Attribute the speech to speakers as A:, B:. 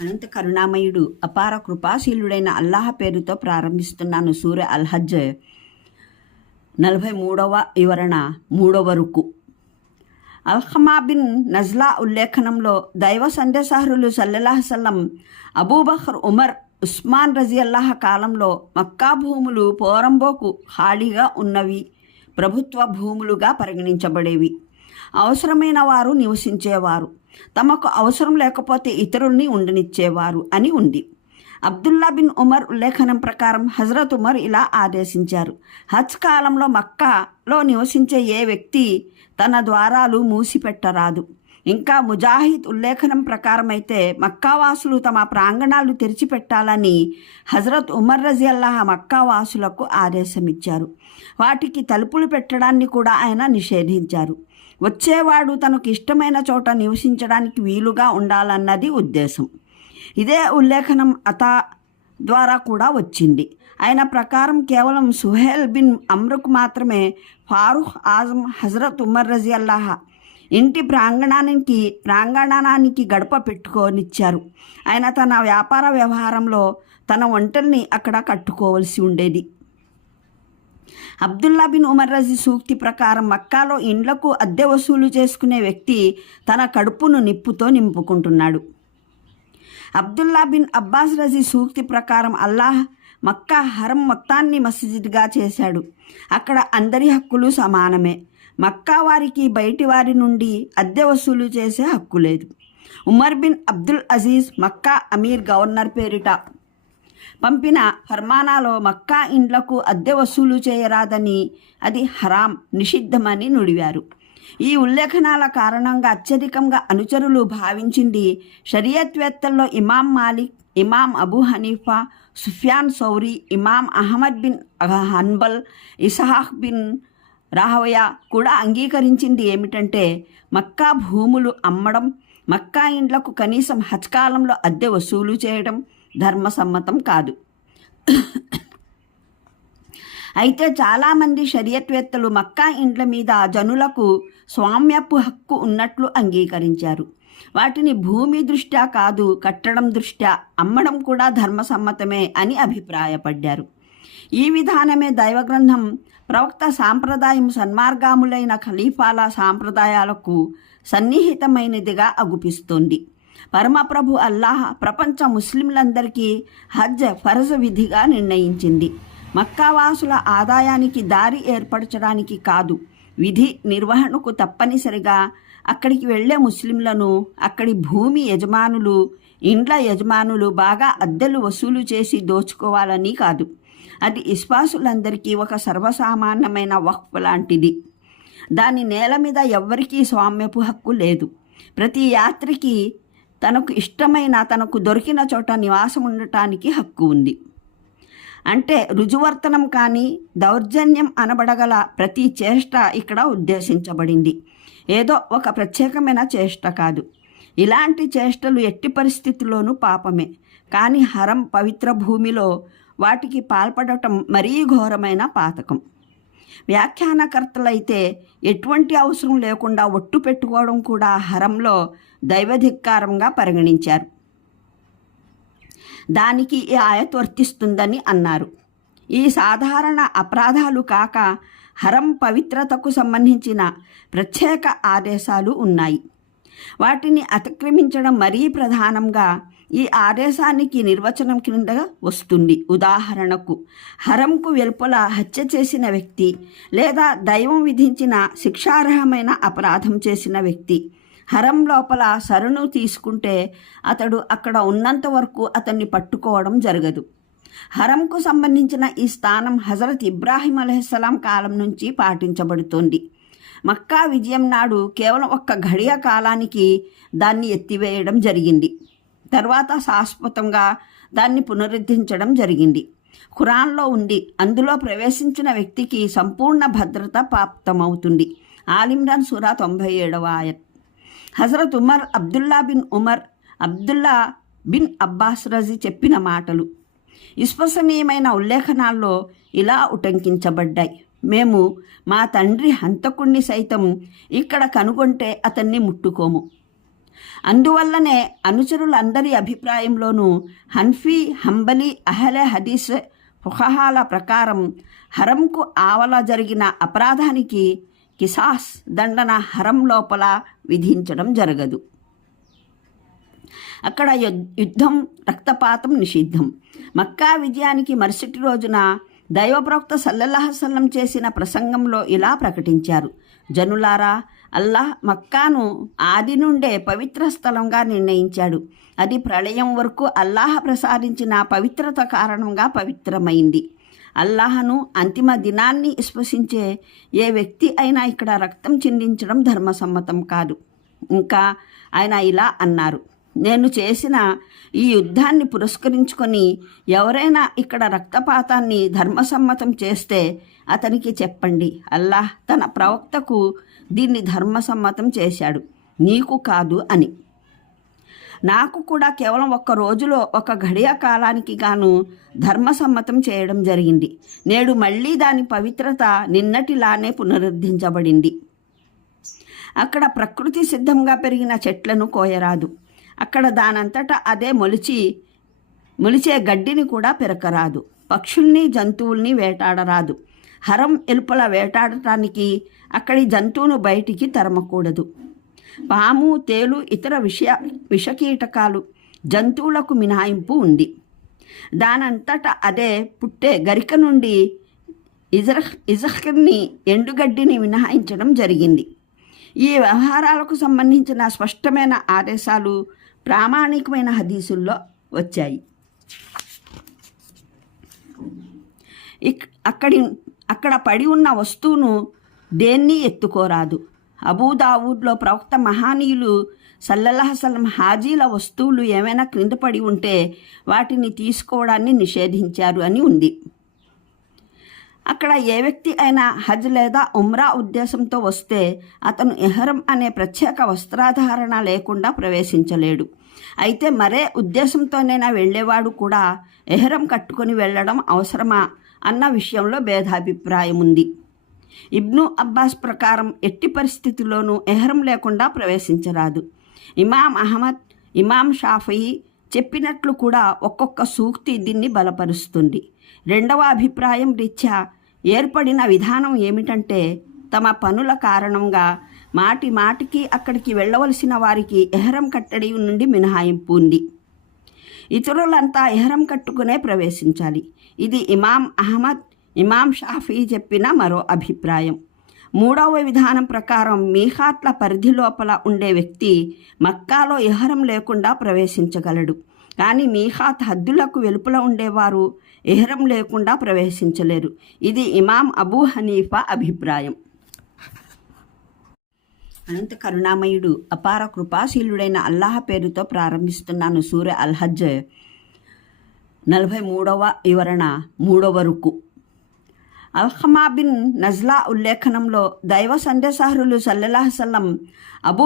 A: అనంత కరుణామయుడు అపార కృపాశీలుడైన అల్లాహ్ పేరుతో ప్రారంభిస్తున్నాను సూర్య అల్హజ్ నలభై మూడవ వివరణ మూడవ రుకు. అల్హమా బిన్ నజ్లా ఉల్లేఖనంలో దైవ సందేశహరులు సల్లెల్లాహ్ సల్లం ఉమర్ ఉస్మాన్ రజీ అల్లాహ్ కాలంలో మక్కా భూములు పోరంబోకు ఖాళీగా ఉన్నవి ప్రభుత్వ భూములుగా పరిగణించబడేవి. అవసరమైన వారు నివసించేవారు. తమకు అవసరం లేకపోతే ఇతరుల్ని ఉండనిచ్చేవారు అని ఉంది. అబ్దుల్లా బిన్ ఉమర్ ఉల్లేఖనం ప్రకారం హజరత్ ఉమర్ ఇలా ఆదేశించారు. హజ్ కాలంలో మక్కాలో నివసించే ఏ వ్యక్తి తన ద్వారాలు మూసిపెట్టరాదు. ఇంకా ముజాహిద్ ఉల్లేఖనం ప్రకారం అయితే మక్కావాసులు తమ ప్రాంగణాలు తెరిచిపెట్టాలని హజరత్ ఉమర్ రజియల్లాహ మక్కావాసులకు ఆదేశమిచ్చారు. వాటికి తలుపులు పెట్టడాన్ని కూడా ఆయన నిషేధించారు. వచ్చేవాడు తనకు ఇష్టమైన చోట నివసించడానికి వీలుగా ఉండాలన్నది ఉద్దేశం. ఇదే ఉల్లేఖనం అత ద్వారా కూడా వచ్చింది. ఆయన ప్రకారం కేవలం సుహేల్ బిన్ అమ్రుక్ మాత్రమే ఫారూక్ ఆజం హజరత్ ఉమర్ రజీ అల్లాహ ఇంటి ప్రాంగణానికి ప్రాంగణానికి గడప పెట్టుకోనిచ్చారు. ఆయన తన వ్యాపార వ్యవహారంలో తన వంటల్ని అక్కడ కట్టుకోవలసి ఉండేది. అబ్దుల్లా బిన్ ఉమర్ రజీ సూక్తి ప్రకారం మక్కాలో ఇండ్లకు అద్దె వసూలు చేసుకునే వ్యక్తి తన కడుపును నిప్పుతో నింపుకుంటున్నాడు. అబ్దుల్లా బిన్ అబ్బాస్ రజీ సూక్తి ప్రకారం అల్లాహ్ మక్కా హరం మొత్తాన్ని మస్జిద్గా చేశాడు. అక్కడ అందరి హక్కులు సమానమే. మక్కా వారికి బయటి వారి నుండి అద్దె వసూలు చేసే హక్కు లేదు. Umar bin Abdul Aziz Makkah Aamir governor పేరిట పంపిన ఫర్మానాలో మక్కా ఇండ్లకు అద్దె వసూలు చేయరాదని అది హరాం నిషిద్ధమని నుడివారు. ఈ ఉల్లేఖనాల కారణంగా అత్యధికంగా అనుచరులు భావించింది షరియత్వేత్తల్లో ఇమాం మాలిక్ ఇమాం Abu Hanifa Sufyan Thawri Imam Ahmad bin Hanbal Ishaq bin Rahwayh కూడా అంగీకరించింది ఏమిటంటే మక్కా భూములు అమ్మడం మక్కా ఇండ్లకు కనీసం హజ్ కాలంలో అద్దె వసూలు చేయడం ధర్మసమ్మతం కాదు. అయితే చాలామంది షరియత్వేత్తలు మక్కా ఇండ్ల మీద జనులకు స్వామ్యపు హక్కు ఉన్నట్లు అంగీకరించారు. వాటిని భూమి దృష్ట్యా కాదు కట్టడం దృష్ట్యా అమ్మడం కూడా ధర్మసమ్మతమే అని అభిప్రాయపడ్డారు. ఈ విధానమే దైవగ్రంథం ప్రవక్త సాంప్రదాయం సన్మార్గాములైన ఖలీఫాల సాంప్రదాయాలకు సన్నిహితమైనదిగా అగుపిస్తోంది. పరమప్రభు అల్లాహ్ ప్రపంచ ముస్లింలందరికీ హజ్ ఫరజ విధిగా నిర్ణయించింది. మక్కావాసుల ఆదాయానికి దారి ఏర్పరచడానికి కాదు విధి నిర్వహణకు తప్పనిసరిగా అక్కడికి వెళ్ళే ముస్లింలను అక్కడి భూమి యజమానులు ఇండ్ల యజమానులు బాగా అద్దెలు వసూలు చేసి దోచుకోవాలని కాదు. అది ఇస్పాసులందరికీ ఒక సర్వసామాన్యమైన వక్ఫ్ లాంటిది. దాని నేల మీద ఎవ్వరికీ స్వామ్యపు హక్కు లేదు. ప్రతి యాత్రికి తనకు ఇష్టమైన తనకు దొరికిన చోట నివాసం ఉండటానికి హక్కు ఉంది. అంటే రుజువర్తనం కానీ దౌర్జన్యం అనబడగల ప్రతి చేష్ట ఇక్కడ ఉద్దేశించబడింది. ఏదో ఒక ప్రత్యేకమైన చేష్ట కాదు. ఇలాంటి చేష్టలు ఎట్టి పరిస్థితుల్లోనూ పాపమే. కానీ హరం పవిత్ర భూమిలో వాటికి పాల్పడటం మరీ ఘోరమైన పాతకం. వ్యాఖ్యానకర్తలైతే ఎటువంటి అవసరం లేకుండా ఒట్టు పెట్టుకోవడం కూడా హరంలో దైవధిక్కారంగా పరిగణించారు. దానికి ఈ ఆయత్ వర్తిస్తుందని అన్నారు. ఈ సాధారణ అపరాధాలు కాక హరం పవిత్రతకు సంబంధించిన ప్రత్యేక ఆదేశాలు ఉన్నాయి. వాటిని అతిక్రమించడం మరీ ప్రధానంగా ఈ ఆదేశానికి నిర్వచనం క్రింద వస్తుంది. ఉదాహరణకు హరంకు వెలుపల హత్య చేసిన వ్యక్తి లేదా దైవం విధించిన శిక్షార్హమైన అపరాధం చేసిన వ్యక్తి హరం లోపల సరును తీసుకుంటే అతడు అక్కడ ఉన్నంత వరకు అతన్ని పట్టుకోవడం జరగదు. హరంకు సంబంధించిన ఈ స్థానం హజరత్ ఇబ్రాహీం అలహిస్సలాం కాలం నుంచి పాటించబడుతోంది. మక్కా విజయం నాడు కేవలం ఒక్క ఘడియ కాలానికి దాన్ని ఎత్తివేయడం జరిగింది. తర్వాత శాశ్వతంగా దాన్ని పునరుద్ధరించడం జరిగింది. ఖురాన్లో ఉంది. అందులో ప్రవేశించిన వ్యక్తికి సంపూర్ణ భద్రత ప్రాప్తమవుతుంది. ఆలిమ్రాన్ సురా తొంభై ఏడవ ఆయత్. Hazrat Umar Abdullah bin Umar Abdullah bin Abbas Razi చెప్పిన మాటలు విశ్వసనీయమైన ఉల్లేఖనాల్లో ఇలా ఉటంకించబడ్డాయి. మేము మా తండ్రి హంతకుణ్ణి సైతం ఇక్కడ కనుగొంటే అతన్ని ముట్టుకోము. అందువల్లనే అనుచరులందరి అభిప్రాయంలోనూ హన్ఫీ హంబలి అహలే హదీస్ ఫుహహాల ప్రకారం హరంకు ఆవల జరిగిన అపరాధానికి కిసాస్ దండన హరం లోపల విధించడం జరగదు. అక్కడ యుద్- యుద్ధం రక్తపాతం నిషిద్ధం. మక్కా విజయానికి మరుసటి రోజున దైవప్రవక్త సల్లల్లాహసల్లం చేసిన ప్రసంగంలో ఇలా ప్రకటించారు. జనులారా అల్లాహ్ మక్కాను ఆది నుండే పవిత్ర స్థలంగా నిర్ణయించాడు. అది ప్రళయం వరకు అల్లాహ్ ప్రసాదించిన పవిత్రత కారణంగా పవిత్రమైంది. అల్లాహను అంతిమ దినాన్ని స్పృశించే ఏ వ్యక్తి అయినా ఇక్కడ రక్తం చిందించడం ధర్మసమ్మతం కాదు. ఇంకా ఆయన ఇలా అన్నారు. నేను చేసిన ఈ యుద్ధాన్ని పురస్కరించుకొని ఎవరైనా ఇక్కడ రక్తపాతాన్ని ధర్మసమ్మతం చేస్తే అతనికి చెప్పండి. అల్లాహ్ తన ప్రవక్తకు దీన్ని ధర్మసమ్మతం చేశాడు. నీకు కాదు అని. నాకు కూడా కేవలం ఒక్క రోజులో ఒక గడియ కాలానికి గాను ధర్మసమ్మతం చేయడం జరిగింది. నేడు మళ్ళీ దాని పవిత్రత నిన్నటిలానే పునరుద్ధరించబడింది. అక్కడ ప్రకృతి సిద్ధంగా పెరిగిన చెట్లను కోయరాదు. అక్కడ దానంతటా అదే మొలిచి మొలిచే గడ్డిని కూడా పెరకరాదు. పక్షుల్ని జంతువుల్ని వేటాడరాదు. హరం ఎలుపల వేటాడటానికి అక్కడి జంతువును బయటికి తరమకూడదు. పాము తేలు ఇతర విషయ విషకీటకాలు జంతువులకు మినహాయింపు ఉంది. దానంతట అదే పుట్టే గరిక నుండి ఇజహ్ ఇజహ్ని ఎండుగడ్డిని మినహాయించడం జరిగింది. ఈ వ్యవహారాలకు సంబంధించిన స్పష్టమైన ఆదేశాలు ప్రామాణికమైన హదీసుల్లో వచ్చాయి. ఇక్ అక్కడి అక్కడ పడి ఉన్న వస్తువును దేన్ని ఎత్తుకోరాదు. అబూదావుడ్లో ప్రవక్త మహానీయులు సల్లల్లాహసలం హాజీల వస్తువులు ఏమైనా క్రింద పడి ఉంటే వాటిని తీసుకోవడాన్ని నిషేధించారు అని ఉంది. అక్కడ ఏ వ్యక్తి అయినా హజ్ లేదా ఉమ్రా ఉద్దేశంతో వస్తే అతను ఎహరం అనే ప్రత్యేక వస్త్రాధారణ లేకుండా ప్రవేశించలేడు. అయితే మరే ఉద్దేశంతోనైనా వెళ్ళేవాడు కూడా ఎహరం కట్టుకొని వెళ్ళడం అవసరమా అన్న విషయంలో భేదాభిప్రాయం ఉంది ఇబ్ను అబ్బాస్ ప్రకారం ఎట్టి పరిస్థితుల్లోనూ ఎహరం లేకుండా ప్రవేశించరాదు. ఇమాం అహ్మద్ ఇమాం షాఫయి చెప్పినట్లు కూడా ఒక్కొక్క సూక్తి దీన్ని బలపరుస్తుంది. రెండవ అభిప్రాయం రీత్యా ఏర్పడిన విధానం ఏమిటంటే తమ పనుల కారణంగా మాటి మాటికి అక్కడికి వెళ్ళవలసిన వారికి ఎహరం కట్టడి నుండి మినహాయింపు ఉంది. ఇతరులంతా ఎహరం కట్టుకునే ప్రవేశించాలి. ఇది ఇమాం అహ్మద్ ఇమాం షాఫీ చెప్పిన మరో అభిప్రాయం. మూడవ విధానం ప్రకారం మీహాట్ల పరిధి లోపల ఉండే వ్యక్తి మక్కాలో ఎహరం లేకుండా ప్రవేశించగలడు. కానీ మీహాత్ హద్దులకు వెలుపల ఉండేవారు ఎహరం లేకుండా ప్రవేశించలేరు. ఇది ఇమాం అబూ హనీఫా అభిప్రాయం. అనంత కరుణామయుడు అపార కృపాశీలుడైన అల్లాహ పేరుతో ప్రారంభిస్తున్నాను సూర్య అల్హజ్ నలభై మూడవ వివరణ మూడవ రుకు. అల్హమా బిన్ నజ్లా ఉల్లేఖనంలో దైవ సందేశాహరులు సల్లెల్లాహసల్లం అబూ